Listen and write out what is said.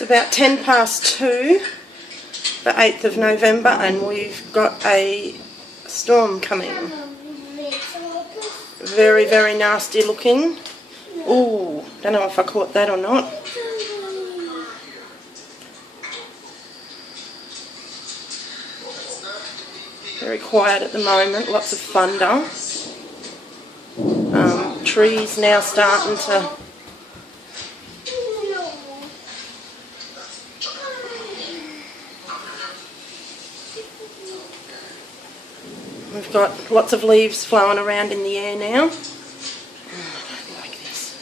It's about 10 past 2, the 8th of November, and we've got a storm coming. Very, very nasty looking. Ooh, don't know if I caught that or not. Very quiet at the moment, lots of thunder. Trees now starting to... We've got lots of leaves flowing around in the air now. I don't like this.